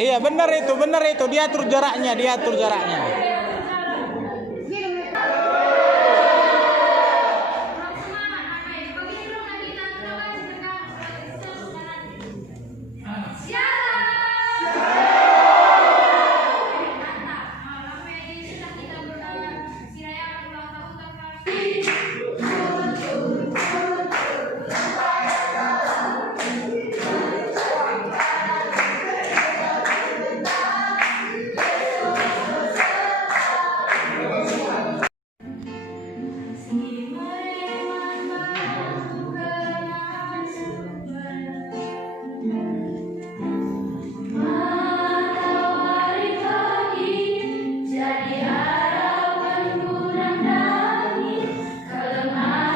Iya benar itu diatur jaraknya, diatur jaraknya. Jadi harapan kurang lagi, kelemahan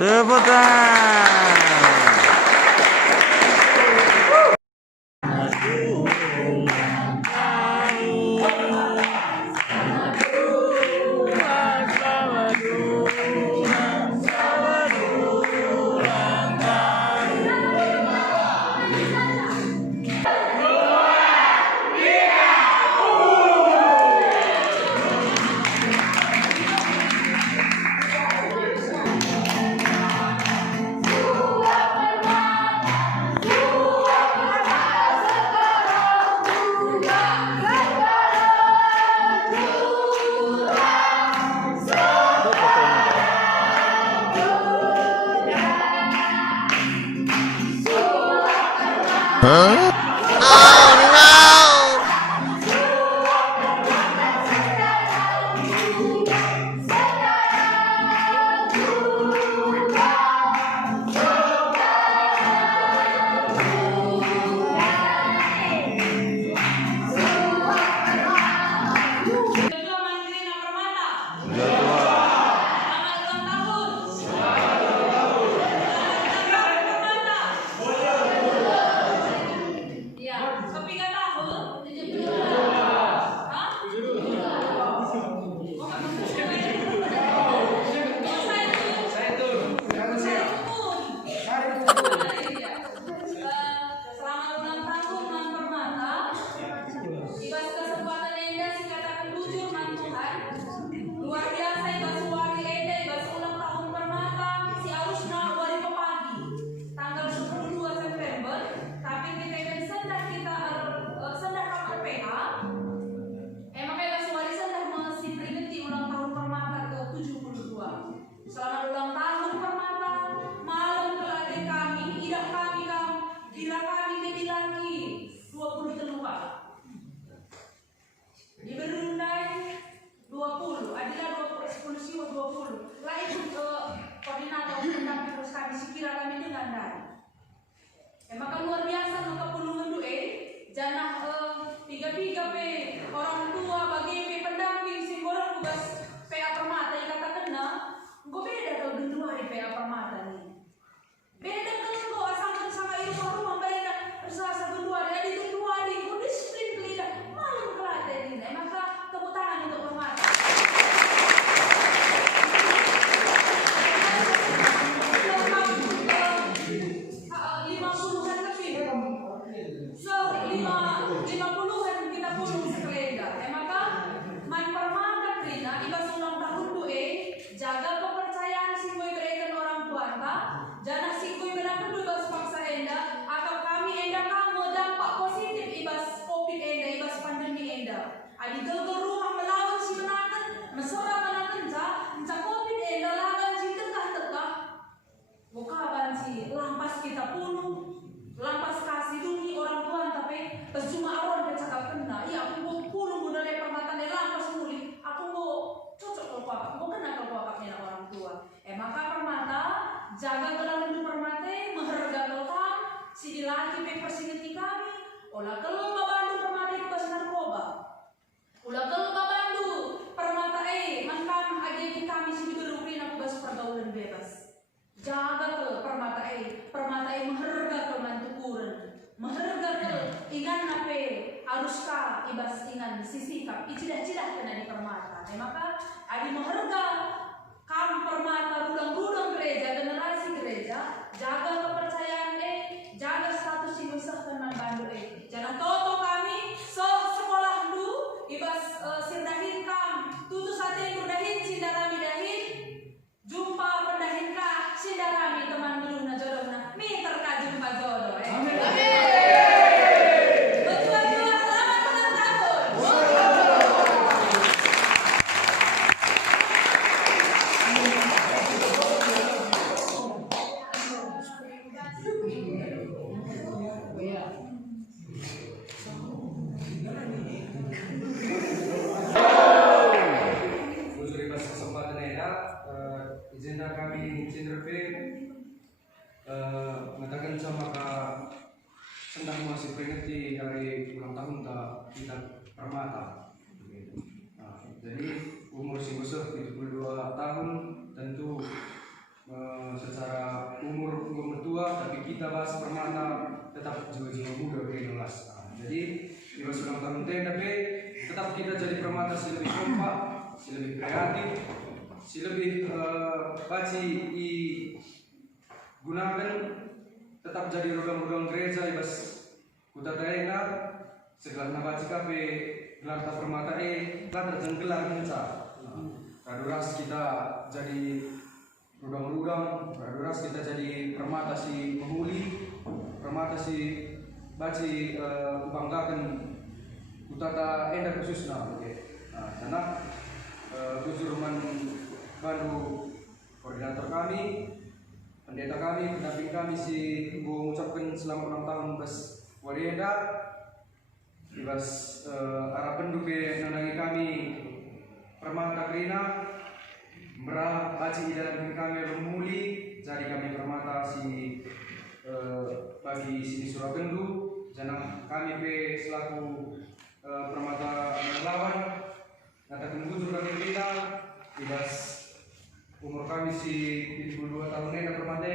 Tepuk tangan. Selamat ulang tahun Permata. Malam kelade kami, idah kami kamu, kira kami jadi lagi 20 terlupa. Di berundai 20, adalah 10 siwa 20. Lah itu koordinator pendamping terus kami sekira kami dengan dari. Maka luar biasa maka puluhan janah tiga-tiga orang tua bagi pendamping simbolan tugas PA Permata yang kata kena. Gue beda kalau berdua di PA Permata nih. Beda kalau gue asal sama ibu rumah mereka bersama berdua dan itu dua hari gue disiplin kelihatan malam kelihatan ini. Maka tepuk tangan untuk Permata. Jaga kepercayaan si kue berikan orang tuanta, jangan si kue berikan bebas paksa enda, atau kami enda kamu dampak positif ibas covid enda, ibas pandemi enda. Adi gelgel rumah melawan si menakan, mesora menakan ja covid enda lawan si tegah-tegah. Bukaban si lampas kita puluh, lampas kasih duni orang tuan tapi percuma aron bercakap kena. Iya aku mau puluh muda dari permatan lampas muli, aku mau cocok kalau apa, mau kena kalau apanya orang tua. Maka Permata jaga terlalu Permata, menghargai lokal, si dilaki persingeti kami. Olah kalau babandu Permata itu kasih narkoba. Olah kalau babandu Permata mankam agen kami si diberurin aku bas pergaulan bebas. Jaga ke Permata menghargai ke mantukuran, menghargai ke ingan nape haruskah ibas ingan sisikap icidah-cidah kena di Permata. Maka adi menghargai kam Permata rudang-rudang gereja, generasi gereja, jaga kepercayaan jaga status sinusah teman bandu jangan toto kami sekolah du ibas sindahin kam tutu sate kurdahin sindarami dahin jumpa pendahin ka sindarami teman dulu na jodoh na meter ka jumpa jodoh Amin. Berjua-jua selamat ulang tahun. Izinkan kami Cinderpe mengatakan sama senang masih peringati hari ulang tahun kita Permata. Jadi umur si bosok 72 tahun tentu secara umur mentua, tapi kita bahas Permata tetap jiwa-jiwa muda berinovasi. Jadi di bahas ulang tahun tenda B tetap kita jadi Permata si lebih kompak, si lebih kreatif, si lebih baci i gunakan, tetap jadi rudang-rudang gereja ibas kuta daerah segala nabaci kafe gelar Permata gelar jenggelar menca. Raduras kita jadi rudang-rudang, raduras kita jadi Permata si menghuli, Permata si baci banggakan kutata enda khususnya. Nah, karena Guzurman Bandu koordinator kami, pendeta kami, pendamping kami si mengucapkan selamat ulang tahun bas Walienda, bas arah penduke nandangi kami Permata Krina, merah baci di dalam diri kami remuli, jadi kami Permata si bagi sini Suragendu, jangan kami be selaku Permata melawan, katakan Guzur kami kita, bebas umur kami si 72 tahun ini Permata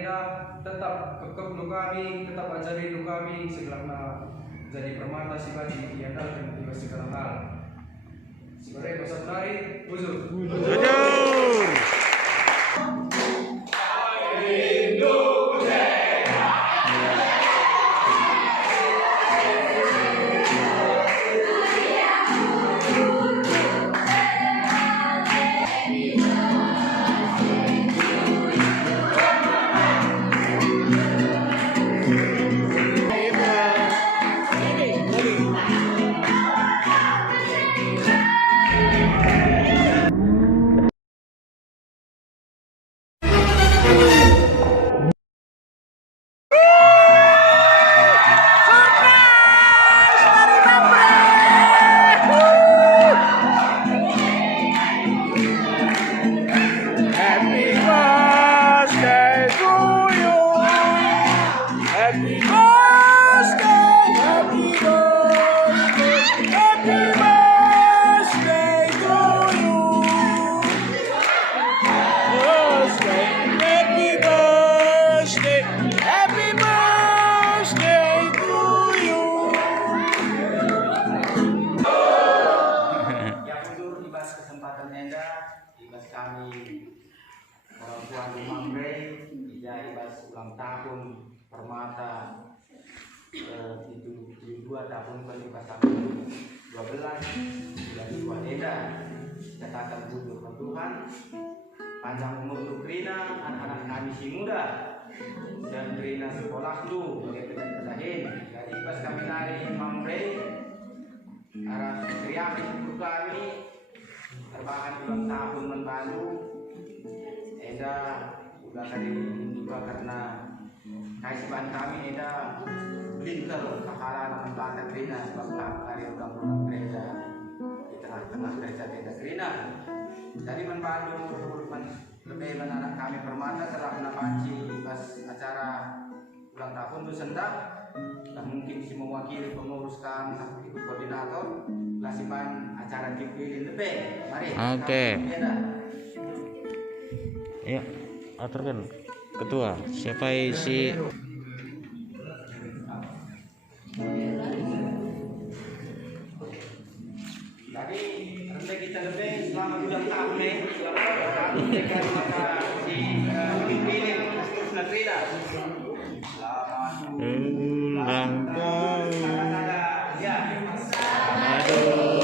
tetap kekep lu kami, tetap ajari lu kami segala jadi Permata si baci diandalkan di segala hal. Sebagai bahasa penari, Guzur. Ulang tahun Permata itu 72 tahun berkata 12 dari Walienda catatan Guzur Tuhan panjang umur untuk Rina, anak-anak kami si muda dan Rina sekolah dulu bagi pedahin. Jadi pas kami nari Mamre arah teriak untuk kami terbahan ulang tahun membalu Eda udah kali juga karena kaisiban kami Eda linter kakalan membakat Rina sebab hari ulang gereja di tengah-tengah gereja Eda Rina. Jadi membantu lebih anak kami Permata telah menapaci pas acara ulang tahun itu sendak dan mungkin si mewakili pengurus kami ikut koordinator lasipan acara dipilih lebih. Mari. Oke. Ya, aturkan ketua. Siapa isi? Jadi rendah kita lebih selama ulang tahun ini kami berikan maka si dipilih khusus Natrina. Ulang tahun. Ya. Aduh.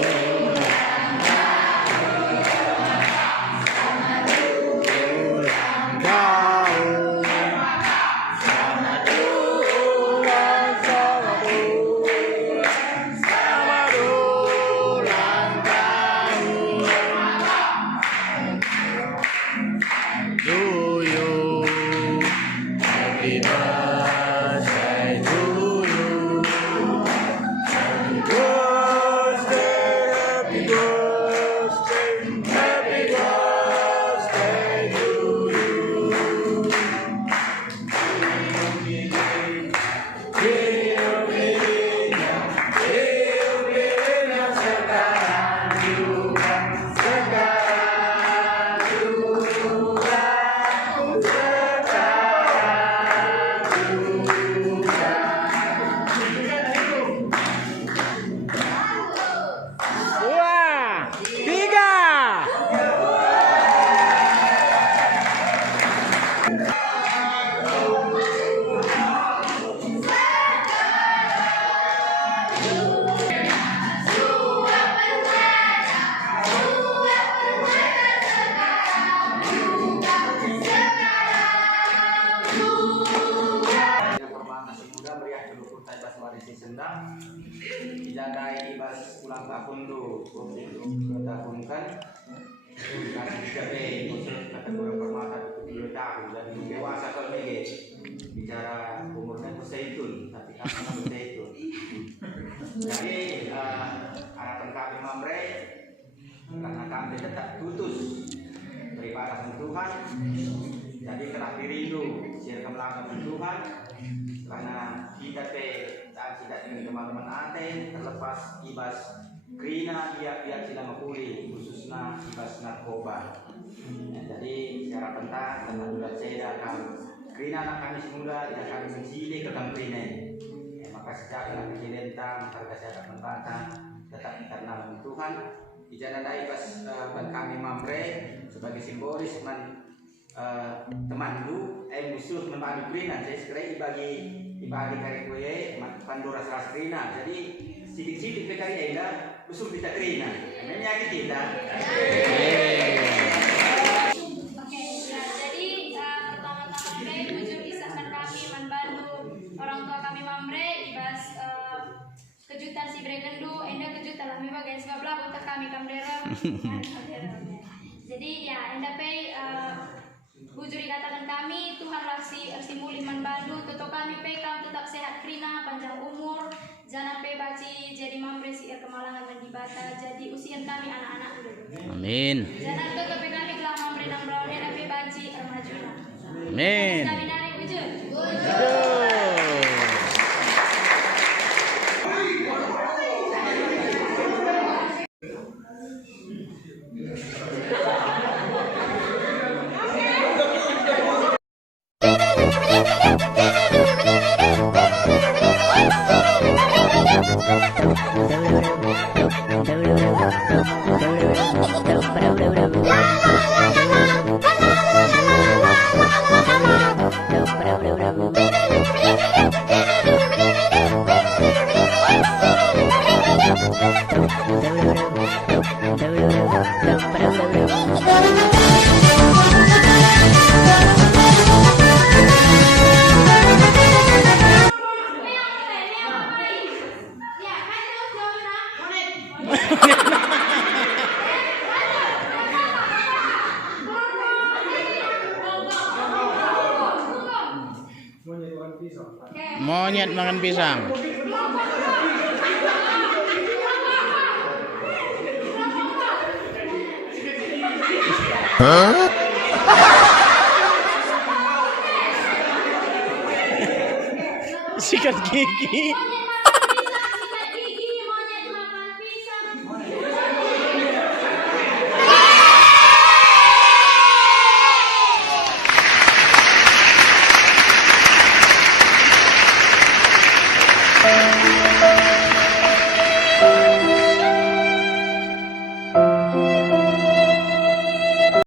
didandai ibas ulang tahun tuh tahun kan kasih gabe khusus kategori permata 7 tahun dan dewasa kalau bicara umurnya itu seitun tapi kamu seitun. Jadi harapan kami Mamre karena kami tetap tutus beribadah sama Tuhan, jadi telah dirindu siar kemelangkan Tuhan karena kita saat tidak dengan teman-teman Aten terlepas ibas krina dia tidak mengkuli khususnya ibas narkoba. Ya, jadi secara pentas karena sudah saya akan krina anak kami muda tidak akan mencili ke krina. Ya, maka sejak anak kecil harga saya membantah tetap karena Tuhan. Ijana dai pas kami Mamre sebagai simbolis teman lu musuh membantu krina saya sekali ibagi kari kue pandora sastrina jadi sidik-sidik ke kari enda musuh kita krina namanya kita. Oke, ya, jadi pertama-tama jujur isahkan kami membantu orang tua kami Mamre ibas kejutan si Brekendu, enda kejutan lah memang guys sebab untuk kami kamdera. Jadi ya enda pay bujuri katakan kami Tuhanlah si muli membantu tutup kami pay kami tetap sehat krina panjang umur jangan pay baci jadi Mamre si kemalangan dan dibata jadi usian kami anak-anak dulu. Amin. Jangan tutup kami gelar Mamre nang brown enda pay baci remajulah. Amin. Kami narik bujur. Monyet makan pisang. Sikat gigi.